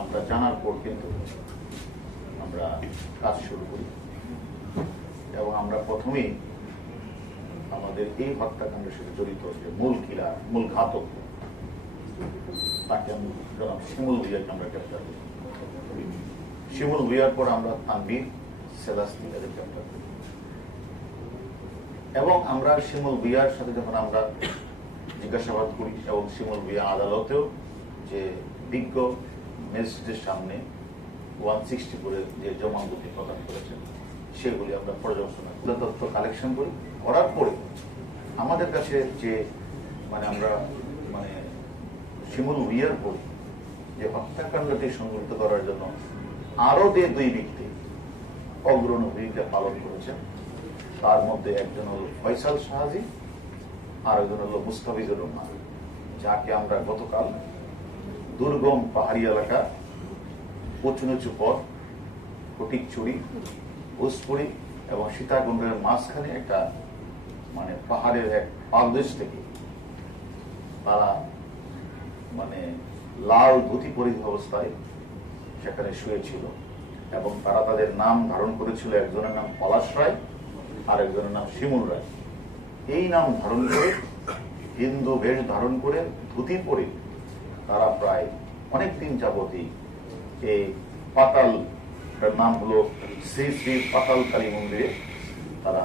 আমরা জানার পর কিন্তু আমরা কাজ শুরু করি। এবং আমরা প্রথমেই আমাদের এই হত্যাকাণ্ডের সাথে জড়িত যে মূল কিলার, মূল ঘাতক, তাকে শিমুল ভুইয়াকে আমরা গ্রেপ্তার করি। শিমুল ভুইয়ার পর আমরা তানবীর সেলাস্তিকাদের গ্রেপ্তার করি। এবং আমরা শিমুল ভুইয়ার সাথে যখন আমরা জিজ্ঞাসাবাদ করি এবং শিমুল ভুইয়া আদালতেও যে বিজ্ঞ ম্যাজিস্ট্রেটের সামনে ওয়ান সিক্সটি করে যে জমানবন্দি প্রদান করেছেন, সেগুলি আমরা পর্যালোচনা করি তথ্য কালেকশন করি। করার পরে আমাদের কাছে যে মানে আমরা মানে শিমুল ভুইয়ার পর যে হত্যাকাণ্ডটি সংগঠিত করার জন্য আরও যে দুই ব্যক্তি অগ্রণী ভূমিকা পালন করেছেন, তার মধ্যে একজন হল ফয়সাল শাহাজি আর একজন হল মুস্তাফিজুর রহমান, যাকে আমরা গতকাল দুর্গম পাহাড়ি এলাকা উঁচু নিচু পথ ফটিকচুরি ভোজপুরি এবং সীতাকুণ্ডের মাঝখানে একটা মানে পাহাড়ের এক পাদদেশ থেকে তারা মানে লাল ধুতি পরিহিত অবস্থায় সেখানে শুয়েছিল এবং তারা তাদের নাম ধারণ করেছিল, একজনের নাম পলাশ রায় আর একজনের নাম শিমুল রায়। এই নাম ধারণ করে হিন্দু বেশ ধারণ করে ধুতি পরে তারা প্রায় অনেক দিন যাবতই এই পাতাল নাম হলো শ্রী শ্রী পাতাল কালী মন্দিরে তারা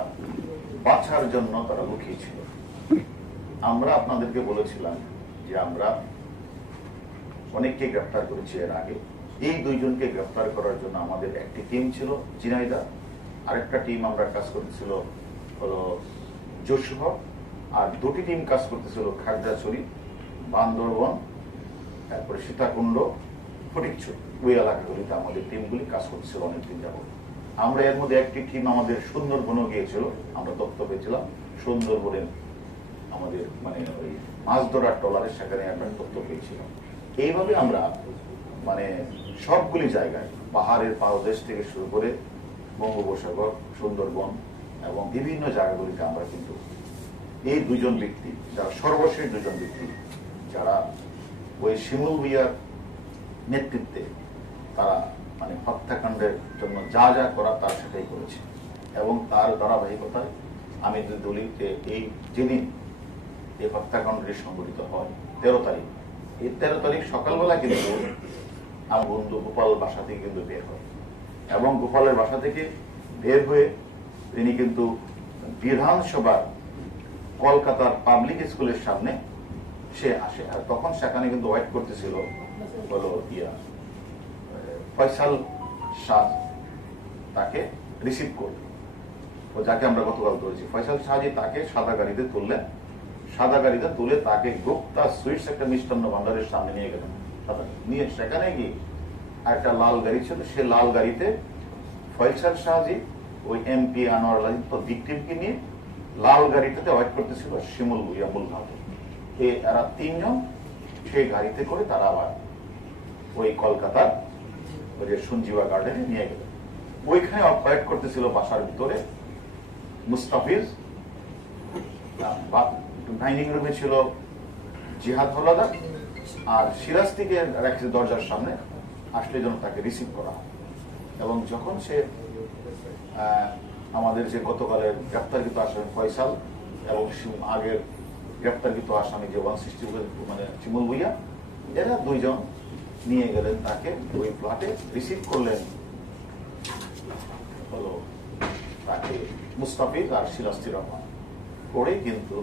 বাঁচার জন্য তারা লুকিয়েছিল। আমরা আপনাদেরকে বলেছিলাম যে আমরা অনেককে গ্রেফতার করেছি এর আগে। এই দুইজনকে গ্রেফতার করার জন্য আমাদের একটি টিম ছিল, জিনাইদা। আরেকটা টিম আমরা কাজ করতেছিল হলো যশোহর আর দুটি টিম কাজ করতেছিল খাগড়াছড়ি, বান্দরবন তারপরে সীতাকুণ্ড ফটিকছড়ি ওই এলাকাগুলিতে আমাদের টিমগুলি কাজ করতেছিল অনেকদিন যাবত আমরা এর মধ্যে একটি টিম আমাদের সুন্দরবনও গিয়েছিল, আমরা তথ্য পেয়েছিলাম সুন্দরবনের আমাদের মানে ওই মাছ ধরার ট্রলারের সেখানে আমরা তথ্য পেয়েছিলাম এইভাবে আমরা মানে সবগুলি জায়গায় পাহাড়ের পাদদেশ থেকে শুরু করে বঙ্গোপসাগর, সুন্দরবন এবং বিভিন্ন জায়গাগুলিতে আমরা কিন্তু এই দুজন ব্যক্তি, যারা সর্বশেষ দুজন ব্যক্তি, যারা ওই শিমুল ভুইয়ার নেতৃত্বে তারা মানে হত্যাকাণ্ডের জন্য যা যা করা তার সেটাই করেছে। এবং তার ধারাবাহিকতায় আমি যে এই যেদিন এই হত্যাকাণ্ডটি সংঘটিত হয়, তেরো তারিখ, এই তেরো তারিখ সকালবেলা কিন্তু আমার বন্ধু গোপাল বাসা থেকে কিন্তু বের হয়। এবং গোপালের বাসা থেকে বের হয়ে তিনি কিন্তু বিধানসভার কলকাতার পাবলিক স্কুলের সামনে সে আসে। আর তখন সেখানে কিন্তু ওয়েট করতেছিল হলো ইয়া ফয়সাল শাহ তাকে রিসিভ করবে ও যাকে আমরা গতকাল ধরেছি। ফয়সাল শাহজি তাকে সাদা গাড়িতে তুললেন, সাদা গাড়িতে তুলে তাকে গুপ্তা সুইটস একটা মিষ্টান্ন ভান্ডারের সামনে নিয়ে গেলেন। নিয়ে সেখানে গিয়ে একটা লাল গাড়ি ছিল, সে লাল গাড়িতে ফয়সাল শাহজি, ওই এমপি আনোয়ার আলী তো নিয়ে লাল গাড়িটাতে ওয়েট করতেছিল শিমুল ভুইয়া, মূল এরা তিনজন, সেই গাড়িতে করে তারা আবার ওই কলকাতার ওই যে সঞ্জীবা গার্ডেনে নিয়ে গেল। ওইখানে অপারেট করতেছিল বাসার ভিতরে মুস্তাফিজ। ডাইনিং রুমে ছিল জিহাদ হলাদার আর সিরাজ থেকে রাখছে দরজার সামনে। আসলে যেন তাকে রিসিভ করা এবং যখন সে আমাদের যে গতকালের গ্রেপ্তারকৃত আসামি ফয়সাল এবং আগের গ্রেপ্তারকৃত আসামি যে ওয়ান সিক্সটি মানে শিমুল ভুইয়া, এরা দুইজন নিয়ে গেলেন তাকে ওই ফ্ল্যাটে রিসিভ করলেন। হলো তাকে মুস্তাফিজ আর সিরাস্তি রহমান। করে কিন্তু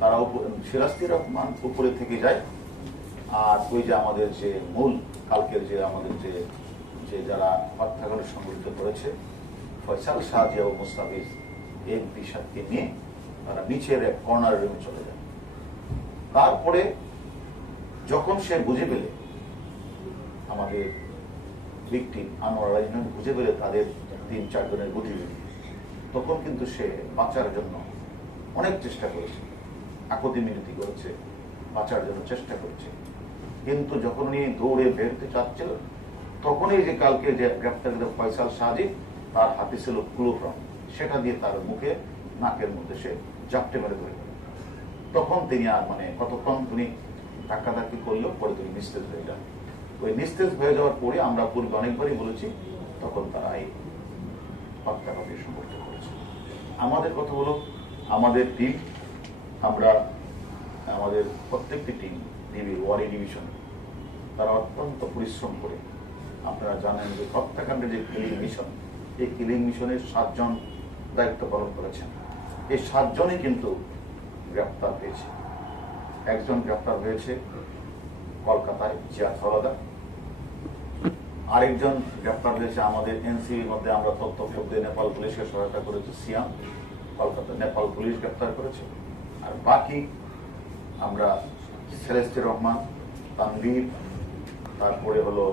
তারা সিরাস্তি রহমান উপরে থেকে যায়, আর ওই যে আমাদের যে মূল, কালকের যে আমাদের যে যে যারা হত্যাকাণ্ড সংগঠিত করেছে, ফয়সাল শাহজি ও মুস্তাফিজ এই বিষাদকে নিয়ে তারা নিচের এক কর্নার রুমে চলে যায়। তারপরে যখন সে বুঝে পেলে আমাদের ব্যক্তি আনোয়ার রাজন বুঝে পেলে তাদের তিন চারজনের গতিবিধি তখন কিন্তু সে বাঁচার জন্য অনেক চেষ্টা করেছে, আকুতি মিনতি করেছে, বাঁচার জন্য চেষ্টা করেছে। কিন্তু যখন উনি দৌড়ে বেরোতে চাচ্ছিল, তখনই যে কালকে যে গ্রেপ্তারিত ফয়সাল শাহজি তার হাতে ছিল ক্লোফ্রম সেটা দিয়ে তার মুখে, নাকের মধ্যে সে জাপটে মেরে ধরে। তখন তিনি আর মানে কতক্ষণ তিনি ধাক্কাধাক্কি করলেও পরে তিনি নিস্তেজ হয়ে যান। ওই নিস্তেজ হয়ে যাওয়ার পরে আমরা পূর্বে অনেকবারই বলেছি, তখন তারা এই হত্যাকাণ্ডে সমর্থন করেছে। আমাদের কথা হলো, আমাদের টিম আমরা, আমাদের প্রত্যেকটি টিম ডিবির ওয়ারি ডিভিশন, তারা অত্যন্ত পরিশ্রম করে। আপনারা জানেন যে হত্যাকাণ্ডের যে কিলিং মিশন এই কিলিং মিশনের সাতজন দায়িত্ব পালন করেছেন। এই সাতজনই কিন্তু গ্রেপ্তার হয়েছে। একজন গ্রেপ্তার হয়েছে কলকাতায় জিয়া সরদা। আরেকজন গ্রেপ্তার হয়েছে আমাদের এনসিবির মধ্যে, আমরা তথ্য দিয়ে নেপাল পুলিশকে সহায়তা করেছি, সিয়াম। কলকাতা, নেপাল পুলিশ গ্রেপ্তার করেছে। আর বাকি আমরা সেলেস্তি রহমান, তানভীর, তারপরে হলো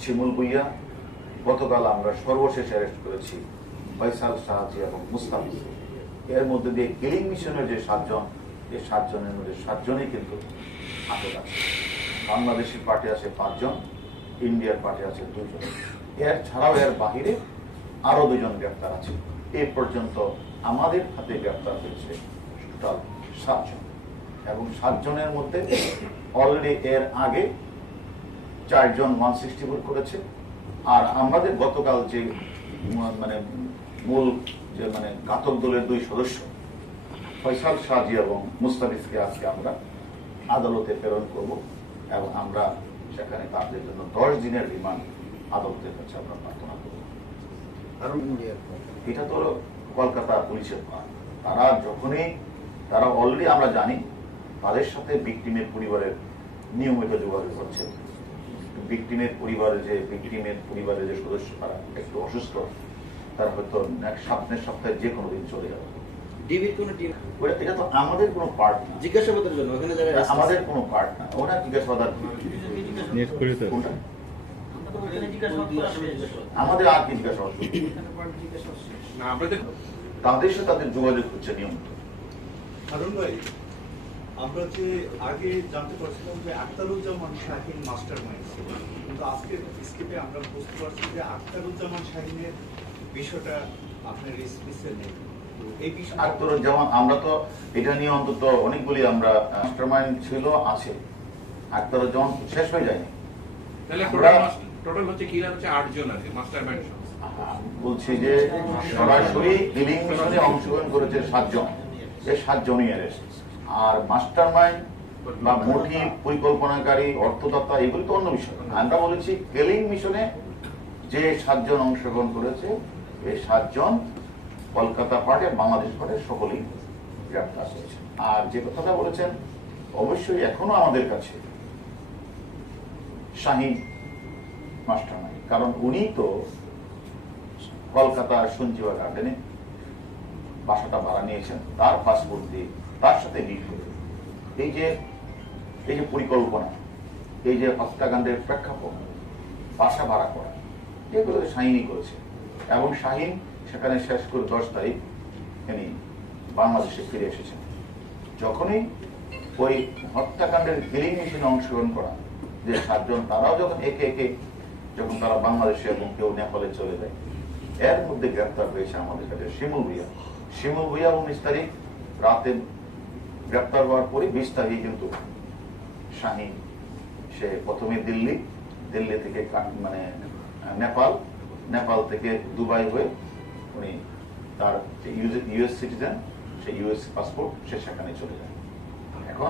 শিমুল ভুইয়া। গতকাল আমরা সর্বশেষ অ্যারেস্ট করেছি ফয়সাল শাহজি এবং মুস্তাফিজ। এর মধ্যে দিয়ে কিলিং মিশনের যে সাতজন, এই সাতজনের মধ্যে সাতজনই কিন্তু আটক আছে বাংলাদেশের পার্টি আছে পাঁচজন, ইন্ডিয়ার পার্টি আছে দুজন। এর ছাড়াও এর বাহিরে আরও দুজন গ্রেপ্তার আছে। এ পর্যন্ত আমাদের হাতে গ্রেপ্তার হয়েছে টোটাল সাতজন। এবং সাতজনের মধ্যে অলরেডি এর আগে চারজন ওয়ান সিক্সটি করেছে। আর আমাদের গতকাল যে মানে মূল যে মানে ঘাতক দলের দুই সদস্য ফয়সাল শাহজি এবং মুস্তাফিজকে আজকে আমরা আদালতে প্রেরণ করব এবং আমরা সেখানে তাদের জন্য দশ দিনের রিমান্ড আদালতের কাছে আমরা প্রার্থনা করব। এটা তো কলকাতা পুলিশের কাজ তারা যখনই তারা অলরেডি আমরা জানি তাদের সাথে ভিকটিমের পরিবারের নিয়মিত যোগাযোগ হচ্ছে। ভিকটিমের পরিবারে যে ভিকটিমের পরিবারের যে সদস্য তারা একটু অসুস্থ। তারা হয়তো সামনের সপ্তাহে যে কোনো দিন চলে যাবে। ডিবির কোন টিম ওটা- এটা তো আমাদের কোনো পার্ট না। জিজ্ঞাসাবাদের জন্য ওখানে যারা আমাদের কোনো পার্ট না। ওরা জিজ্ঞাসাবাদ নেট করে তো। আমাদের আর কি জিজ্ঞাসাবাদ না আপনাদের তাদের সাথে তাদের যোগাযোগ হচ্ছে নিয়মিত। ভাই আমরা যে আগে জানতে পারছিলাম যে আখতারুজ্জামান শাহিন মাস্টার মাইন্ড কিন্তু আজকে স্কিপে আমরা বুঝতে পারছি যে আখতারুজ্জামান শাহিনের বিষয়টা আপনার নেই। আমরা তো এটা নিয়ে অন্তত অনেকগুলি আমরা মাস্টারমাইন্ড ছিল আছে। যেমন শেষ হয়ে যায়নি। তাহলে আমরা- টোটাল হচ্ছে কিলার হচ্ছে আটজন আছে মাস্টারমাইন্ড বলছি যে সরাসরি কিলিং মিশনে অংশগ্রহণ করেছে সাতজন। এই সাতজনই অ্যারেস্ট আর মাস্টার মাইন্ড বা মোটিভ পরিকল্পনাকারী অর্থদাতা এগুলি তো অন্য বিষয়। আমরা বলেছি কেলিং মিশনে যে সাতজন অংশগ্রহণ করেছে এই সাতজন কলকাতা পার্টি বাংলাদেশ পার্টি সকলেই গ্রেপ্তার হয়েছে আর যে কথাটা বলেছেন অবশ্যই এখনও আমাদের কাছে শাহিন মাস্টার মাইন্ড কারণ উনি তো কলকাতার সঞ্জীবা গার্ডেনে বাসাটা ভাড়া নিয়েছেন, তার পাসপোর্ট দিয়ে, তার সাথে ডিল করে। এই যে এই যে পরিকল্পনা, এই যে হত্যাকাণ্ডের প্রেক্ষাপট, বাসা ভাড়া করা এগুলো শাহিনই করেছে। এবং শাহিন সেখানে শেষ করে দশ তারিখ তিনি বাংলাদেশে ফিরে এসেছেন। যখনই ওই হত্যাকাণ্ডের হিলিং মিশনে অংশগ্রহণ করা, যে সাতজন, তারাও যখন একে একে, যখন তারা বাংলাদেশে এবং কেউ নেপালে চলে যায়, এর মধ্যে গ্রেপ্তার হয়েছে আমাদের কাছে শিমুল ভুইয়া শিমুল ভুইয়া উনিশ তারিখ রাতে গ্রেপ্তার হওয়ার পরে বিশ তারিখে কিন্তু শাহিন সে প্রথমে দিল্লি দিল্লি থেকে মানে নেপাল নেপাল থেকে দুবাই হয়ে উনি তার ইউএস সিটিজেন সেই ইউএস পাসপোর্ট, সে সেখানে চলে যায়। এখন